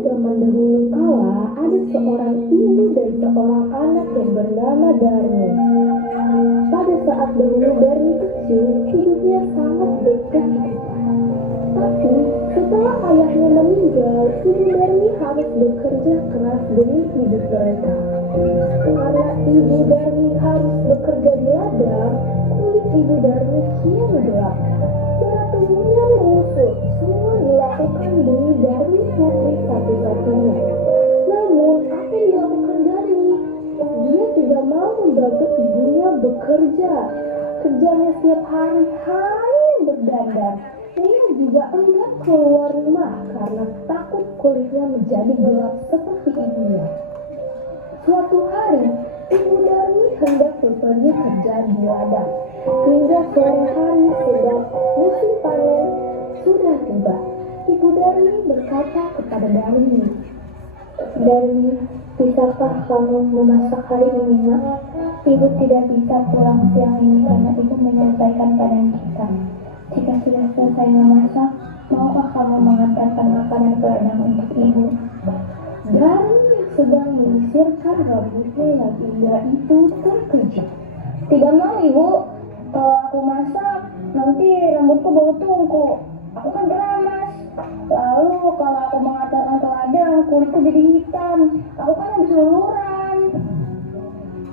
zaman dahulu kala ada seorang ibu dan seorang anak yang bernama Darmi. Pada saat dahulu Darmi kecil, hidupnya sangat berkehidupan. Tapi setelah ayahnya meninggal, ibu Darmi harus bekerja keras demi hidup mereka. Karena ibu Darmi harus bekerja di ladang, kulit ibu Darmi kian gelap. Darah tubuhnya menyusut. Semua dilakukan demi Darmi putri satu-satunya. Namun, apa yang dilakukan Darmi? Dia tidak mau membantu ibunya bekerja. Kerjanya setiap hari hanya berdandan. Dia juga enggan keluar rumah karena takut kulitnya menjadi gelap seperti ibunya. Suatu hari, ibu Darmi hendak pergi kerja di ladang. Hingga sore hari sedang musim panen sudah tiba. Ibu Darmi berkata kepada Darmi, "Darmi, bisakah kamu memasak hari ini, Nak? Ibu tidak bisa pulang siang ini karena ibu menyelesaikan panen kita. Jika sudah selesai memasak, maukah kamu mengantarkan makanan ke ladang untuk ibu?" Darmi yang sedang menyisirkan rambutnya yang indah itu terkejut. "Tidak mau, Ibu. Kalau aku masak, nanti rambutku bau tungku. Aku kan keramas. Lalu kalau aku mengantarkan ke ladang, kulitku jadi hitam. Aku kan habis luluran."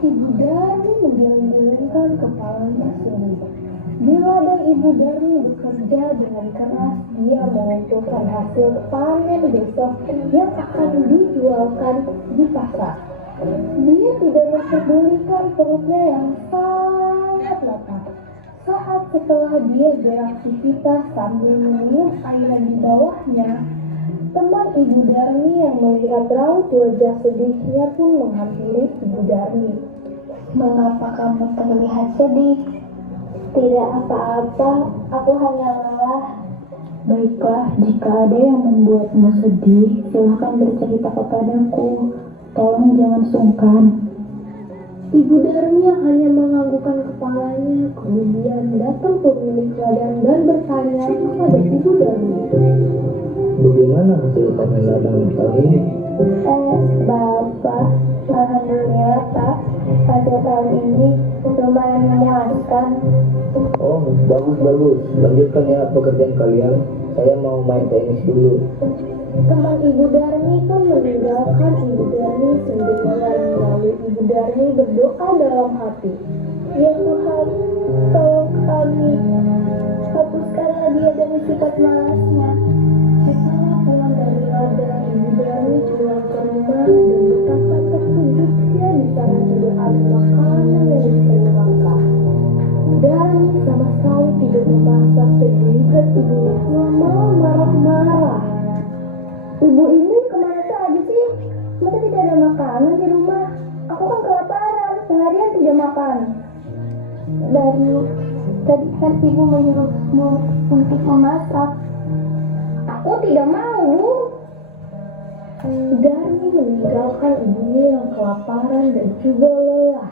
Ibu Darmi menggeleng-gelengkan kepalanya sendiri. Di ladang ibu Darmi bekerja dengan keras. Dia mengumpulkan hasil panen besok yang akan dijualkan di pasar. Dia tidak mempedulikan perutnya yang sangat lapar. Saat setelah dia beraktivitas sambil minum air di bawahnya, teman ibu Darmi yang melihat raut wajah sedihnya pun menghampiri ibu Darmi. "Mengapa kamu terlihat sedih?" "Tidak apa-apa, aku hanya lelah." Baiklah, jika ada yang membuatmu sedih, silakan bercerita kepadaku. Tolong jangan sungkan. Ibu Darmi yang hanya menganggukkan kepalanya, kemudian datang pemilik ladang dan bertanya kepada ibu Darmi, "Bagaimana hasil panen ladang tahun ini?" Bapak, alhamdulillah Pak, hasil tahun ini lumayan memuaskan." "Oh, bagus. Lanjutkan ya pekerjaan kalian. Saya mau main tenis dulu." Teman ibu Darmi pun meninggalkan ibu Darmi sendirian. Lalu ibu Darmi berdoa dalam hati, "Ya Tuhan, tolong kami, hapuskanlah dia dari sifat malasnya." Setelah pulang dari ladang, ibu Darmi pulang ke rumah dan betapa terkejutnya di sana tidak ada makanan yang bisa dimakan. Darmi sama sekali tidak memasak sehingga ibunya pun malah marah-marah. "Ibu ini kemana saja sih? Masa tidak ada makanan di rumah? Aku kan kelaparan, seharian tidak makan." "Darmi, tadi kan ibu menyuruhmu untuk memasak." "Aku tidak mau, Bu." Darmi meninggalkan ibunya yang kelaparan dan juga lelah.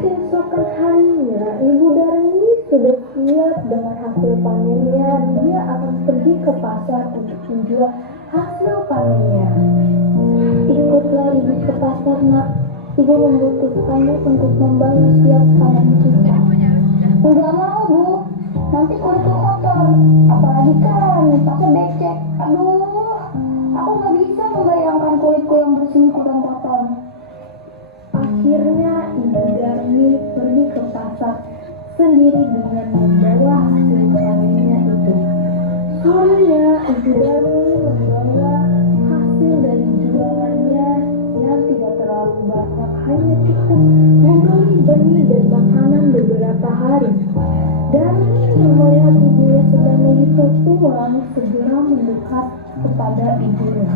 Keesokan harinya, ibu Darmi sudah siap dengan hasil panennya. Dia akan pergi ke pasar untuk menjual hasil panennya. "Ikutlah ibu ke pasar, Nak. Ibu membutuhkanmu untuk membantu siap panen kita." "Enggak mau, Bu. Nanti kulitku kotor. Apalagi kan pasar becek. Aduh, aku nggak bisa membayangkan kulitku yang bersih kurang kotor." Akhirnya ibu Darmi pergi ke pasar sendiri dengan membawa hasil panennya itu. Sorenya ibu Darmi membawa hasil dari jualannya yang tidak terlalu banyak, hanya cukup membeli benih dan makanan beberapa hari. Darmi yang melihat ibunya sedang menghitung uang segera mendekat kepada ibunya.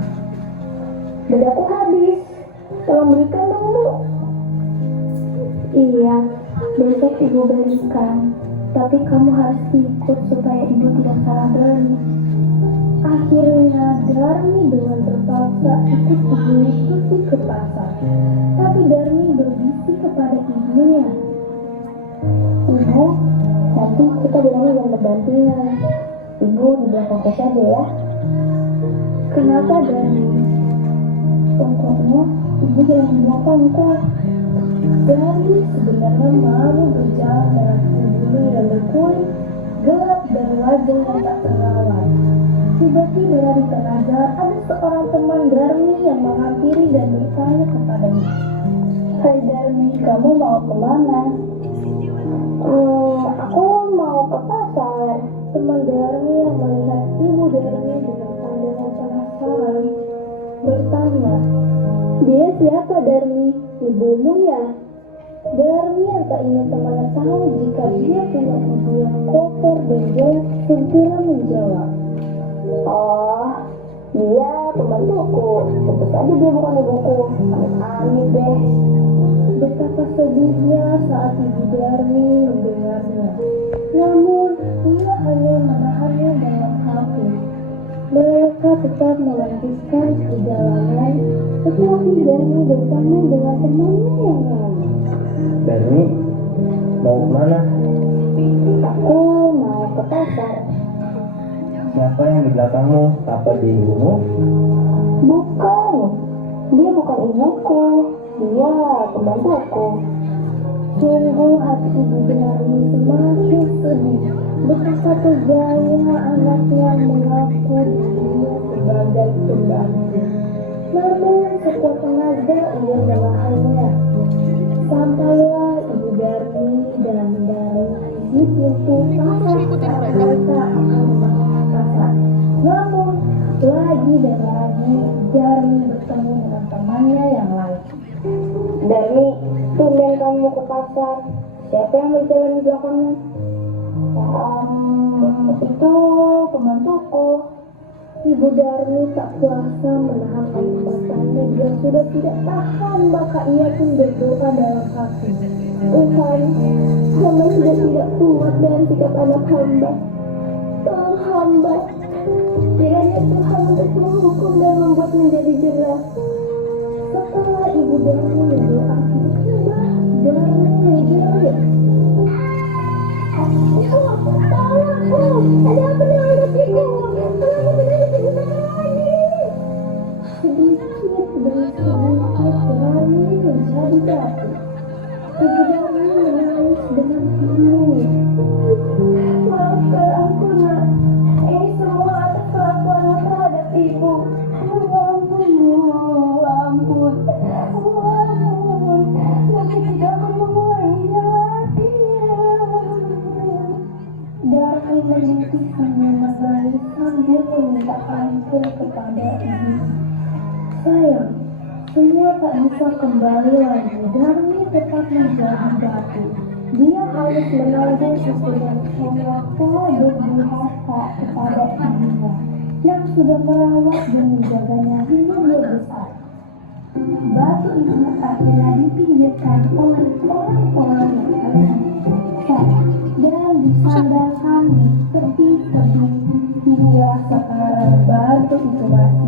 "Bedaku habis, tolong berikan dong, Bu." "Iya, besok ibu belikan, tapi kamu harus ikut supaya ibu tidak salah beli." Akhirnya Darmi dengan terpaksa ikut ibunya pergi ke pasar. Tapi Darmi berbisik kepada ibunya, "Ibu, nanti kita bilangnya yang berdampingan. Ibu di belakang saja ya." Kenapa Darmi? Pokoknya ibu jalan di belakangku. Darmi sebenarnya malu berjalan dengan tubuhnya yang berkulit gelap dan wajah yang tak terawat. Tiba-tiba dari tengah jalan ada seorang teman Darmi yang menghampiri dan bertanya kepadanya. Hai Darmi, kamu mau kemana? Aku mau ke pasar. Teman Darmi yang melihat ibu Darmi dengan pandangan penasaran bertanya, dia siapa Darmi? Ibumu ya? Darmi yang tak ingin temannya tahu jika dia punya ibu yang kotor dan jelek segera menjawab, Oh, dia pembantuku. Tentu saja dia bukan ibuku. Amit-amit deh. Betapa sedihnya saat ibu Darmi mendengarnya. Namun, ia hanya menahannya dalam hati. Mereka tetap melanjutkan perjalanan, tetapi Darmi bertanya dengan temannya yang lain. Darmi, mau kemana? Aku mau ke pasar. Siapa yang di belakangmu? Apa dia ibumu? Bukan. Dia bukan ibuku. Dia pembantuku. Sungguh hati ibu Darmi semakin sedih. Betapa teganya anak yang mengaku dirinya sebagai pembantu. Namun sekuat tenaga ia menahannya. Sampailah ibu Darmi dan Darmi di pintu pasar saat mereka akan memasuki pasar. Namun lagi dan lagi Darmi bertemu dengan temannya yang lain. Darmi, tumben kamu ke pasar. Siapa yang berjalan di belakangmu? Itu pembantuku. Ibu Darmi tak kuasa menahan air matanya dan sudah tidak tahan, maka ia pun berdoa dalam hati. Tuhan, hamba sudah tidak kuat dengan sikap anak hamba. Tolong hamba. Kiranya Tuhan untuk menghukum dan membuat menjadi jelas. Setelah ibu Darmi berdoa, tiba Darmi menjerit. Ada apa dengan hatiku? Kenapa tidak diceritakan lagi? Sedikit demi sedikit Darmi menjadi batu. Ibu Darmi menangis dengan pilu. Maafkan aku nak. Ini semua atas kelakuanmu terhadap ibu. Ampun, ampun. Tapi tidak akan mengulangi hatinya. Darmi merintis menangis sambil meminta ampun kepada ibu. Sayang, semua tak bisa kembali lagi. Darmi tetap menjadi batu. Dia harus menanggung hukuman Allah berbuhasa kepada ibunya yang sudah merawat dan menjaganya hingga dia besar. Batu itu akhirnya dipinggirkan oleh orang-orang yang paling sayang dan disandarkan di tepi tebing hingga sekarang batu itu masih